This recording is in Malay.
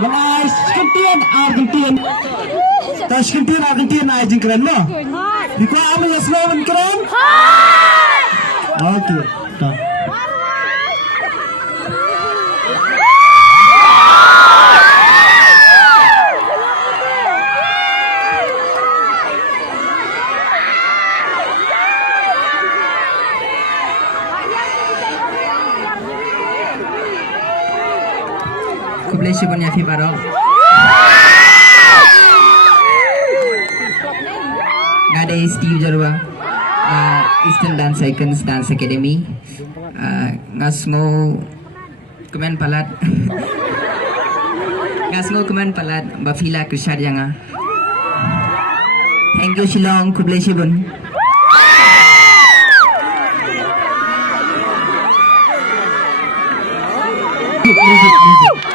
Malay Argentin. Tashkentin Argentin ay jing keren mo. Biko anu yaslo keren? Okay. Ta. Kublai Shibun Yafi Baro. Ngade Steve Jarwa. Eastern Dance Icons Dance Academy. Ngasmo Kuman Palat. Ngasmo Kuman Palat Bafila Krishadyanga. Thank you Shillong Kublai Shibun. Music.